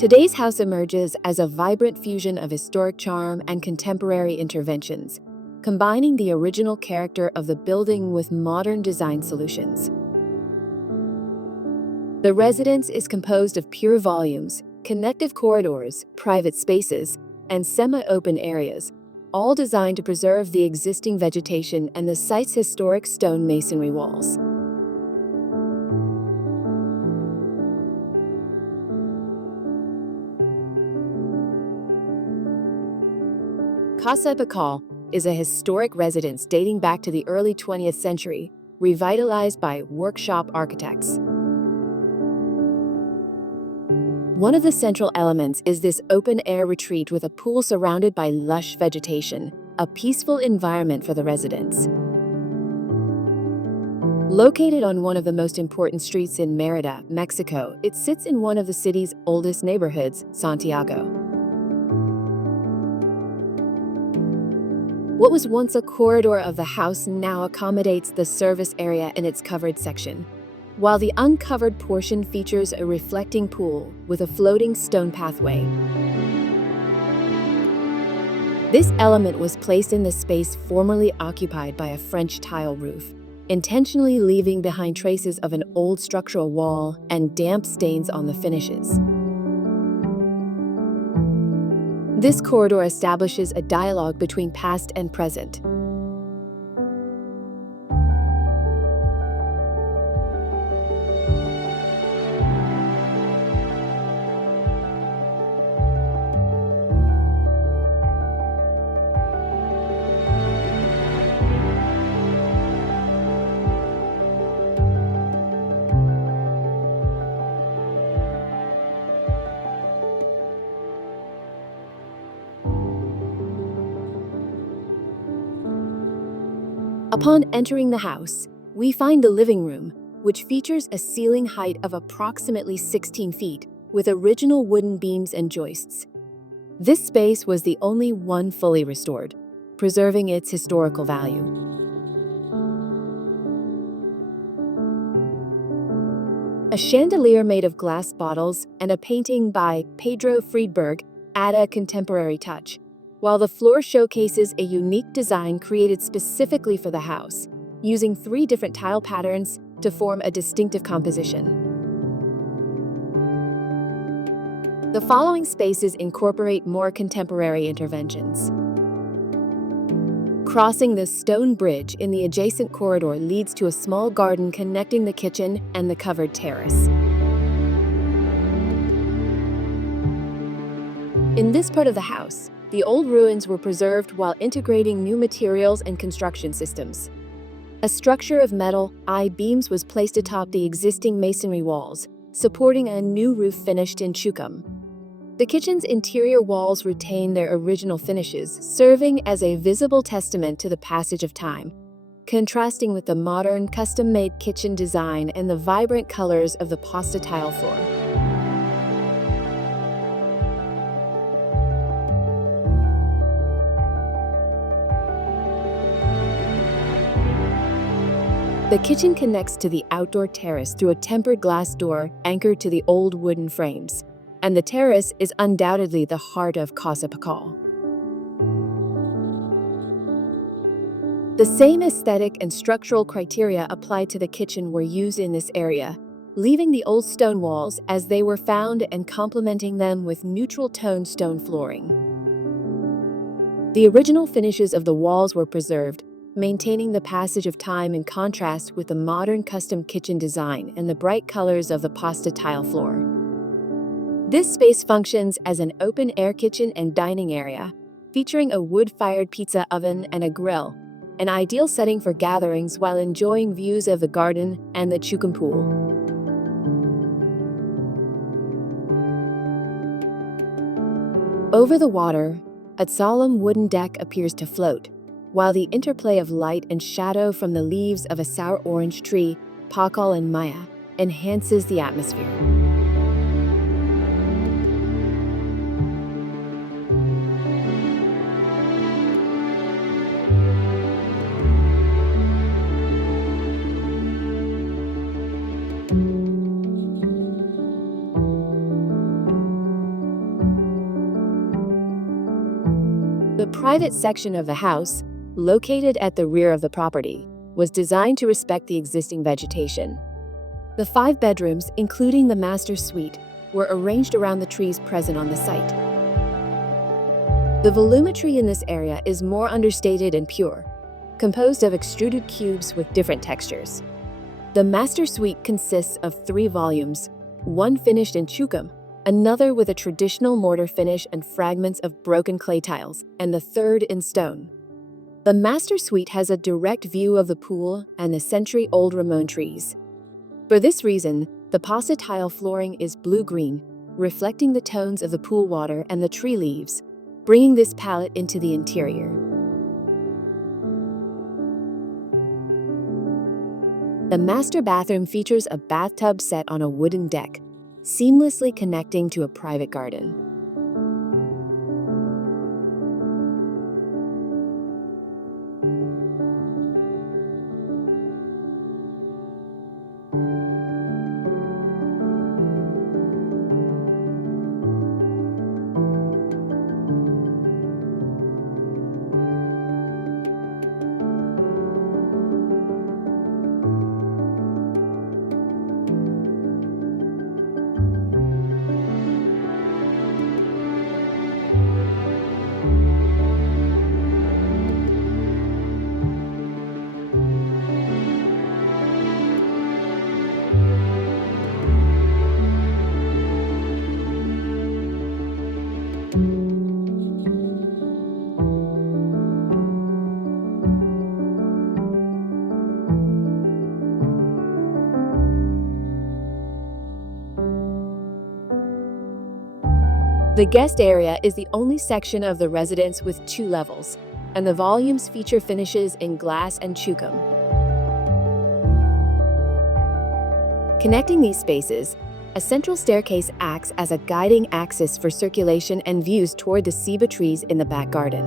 Today's house emerges as a vibrant fusion of historic charm and contemporary interventions, combining the original character of the building with modern design solutions. The residence is composed of pure volumes, connective corridors, private spaces, and semi-open areas, all designed to preserve the existing vegetation and the site's historic stone masonry walls. Casa Pakaal is a historic residence dating back to the early 20th century, revitalized by workshop architects. One of the central elements is this open-air retreat with a pool surrounded by lush vegetation, a peaceful environment for the residents. Located on one of the most important streets in Mérida, Mexico, it sits in one of the city's oldest neighborhoods, Santiago. What was once a corridor of the house now accommodates the service area in its covered section, while the uncovered portion features a reflecting pool with a floating stone pathway. This element was placed in the space formerly occupied by a French tile roof, intentionally leaving behind traces of an old structural wall and damp stains on the finishes. This corridor establishes a dialogue between past and present. Upon entering the house, we find the living room, which features a ceiling height of approximately 16 feet, with original wooden beams and joists. This space was the only one fully restored, preserving its historical value. A chandelier made of glass bottles and a painting by Pedro Friedberg add a contemporary touch, while the floor showcases a unique design created specifically for the house, using 3 different tile patterns to form a distinctive composition. The following spaces incorporate more contemporary interventions. Crossing the stone bridge in the adjacent corridor leads to a small garden connecting the kitchen and the covered terrace. In this part of the house, the old ruins were preserved while integrating new materials and construction systems. A structure of metal I-beams was placed atop the existing masonry walls, supporting a new roof finished in chukum. The kitchen's interior walls retain their original finishes, serving as a visible testament to the passage of time, contrasting with the modern, custom-made kitchen design and the vibrant colors of the pasta tile floor. The kitchen connects to the outdoor terrace through a tempered glass door anchored to the old wooden frames, and the terrace is undoubtedly the heart of Casa Pakaal. The same aesthetic and structural criteria applied to the kitchen were used in this area, leaving the old stone walls as they were found and complementing them with neutral-toned stone flooring. The original finishes of the walls were preserved, maintaining the passage of time in contrast with the modern custom kitchen design and the bright colors of the pasta tile floor. This space functions as an open-air kitchen and dining area, featuring a wood-fired pizza oven and a grill, an ideal setting for gatherings while enjoying views of the garden and the chukum pool. Over the water, a solemn wooden deck appears to float, while the interplay of light and shadow from the leaves of a sour orange tree, Pakaal and Maya, enhances the atmosphere. The private section of the house, located at the rear of the property, was designed to respect the existing vegetation. The 5 bedrooms, including the master suite, were arranged around the trees present on the site. The volumetry in this area is more understated and pure, composed of extruded cubes with different textures. The master suite consists of 3 volumes, one finished in chukum, another with a traditional mortar finish and fragments of broken clay tiles, and the third in stone. The master suite has a direct view of the pool and the century-old ramon trees. For this reason, the pasta tile flooring is blue-green, reflecting the tones of the pool water and the tree leaves, bringing this palette into the interior. The master bathroom features a bathtub set on a wooden deck, seamlessly connecting to a private garden. The guest area is the only section of the residence with 2 levels, and the volumes feature finishes in glass and chukum. Connecting these spaces, a central staircase acts as a guiding axis for circulation and views toward the ceiba trees in the back garden.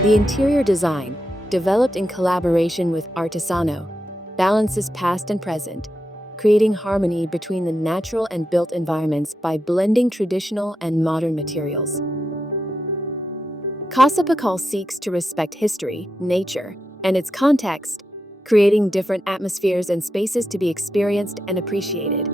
The interior design, developed in collaboration with Artisano, balances past and present, creating harmony between the natural and built environments by blending traditional and modern materials. Casa Pakaal seeks to respect history, nature, and its context, creating different atmospheres and spaces to be experienced and appreciated.